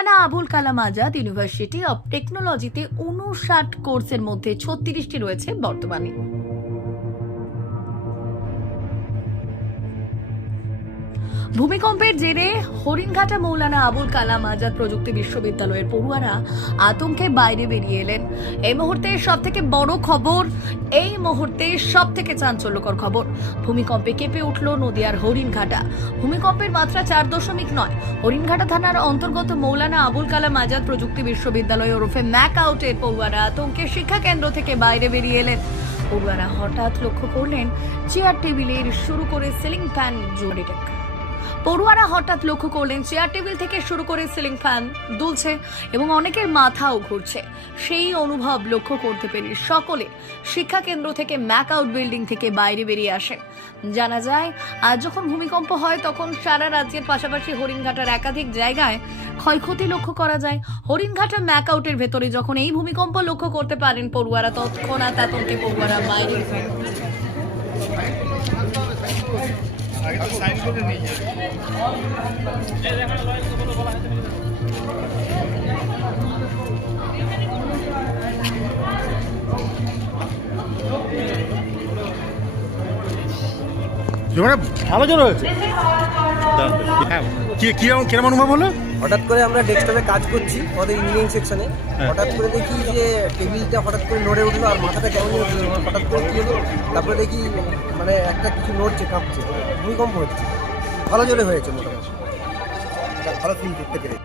Maulana Abul Kalam Azad university of টেকনোলজিতে 59 কোর্সের মধ্যে 36টি রয়েছে বর্তমানে। ভূমিকম্পের জেরে হরিণঘাটা মৌলানা আবুল কালাম আজাদ প্রযুক্তি বিশ্ববিদ্যালয়ের পড়ুয়ারা আতঙ্কে বাইরে বেরিয়ে এলেন। এই মুহূর্তে সবথেকে বড় খবর, এই মুহূর্তে সবথেকে চাঞ্চল্যকর খবর, ভূমিকম্পে কেঁপে উঠল নদিয়ার হরিণঘাটা। ভূমিকম্পের মাত্রা 4.9। হরিণঘাটা থানার অন্তর্গত মৌলানা আবুল কালাম আজাদ প্রযুক্তি বিশ্ববিদ্যালয় ওরফে ম্যাক আউটের পড়ুয়ারা আতঙ্কে শিক্ষা কেন্দ্র থেকে বাইরে বেরিয়ে এলেন। পড়ুয়ারা হঠাৎ লক্ষ্য করলেন চেয়ার টেবিলের শুরু করে সিলিং ফ্যান জোরে পড়ুয়ারা হঠাৎ লক্ষ্য করলেন চেয়ার টেবিল থেকে শুরু করে সিলিং ফ্যান দুলছে এবং অনেকের মাথাও ঘুরছে। সেই অনুভব লক্ষ্য করতে পেরে সকলে শিক্ষা কেন্দ্র থেকে ম্যাক আউট বিল্ডিং থেকে বাইরে বেরিয়ে আসেন। জানা যায়, আজ যখন ভূমিকম্প হয় তখন সারা রাজ্যের পাশাপাশি হরিণঘাটার একাধিক জায়গায় ক্ষয়ক্ষতি লক্ষ্য করা যায়। হরিণঘাটা ম্যাক আউটের ভেতরে যখন এই ভূমিকম্প লক্ষ্য করতে পারেন পড়ুয়ারা, তৎক্ষণাৎ আতঙ্কে পড়ুয়ারা বাইরে ভালো জ্বর হয়েছে। কিরম অনুভব হলো? হঠাৎ করে আমরা ডেস্কটপে কাজ করছি আমাদের ইঞ্জিনিয়ারিং সেকশনে, হঠাৎ করে দেখি যে টেবিলটা হঠাৎ করে নড়ে উঠলো আর মাথাটা কেমন হঠাৎ করে কী হলো, তারপরে দেখি মানে একটা কিছু নড়ছে, কাঁপছে, ভূমিকম্প হচ্ছে। ভালো জোরে হয়েছে, মোটামুটি ভালো ফিল করতে পেরেছি।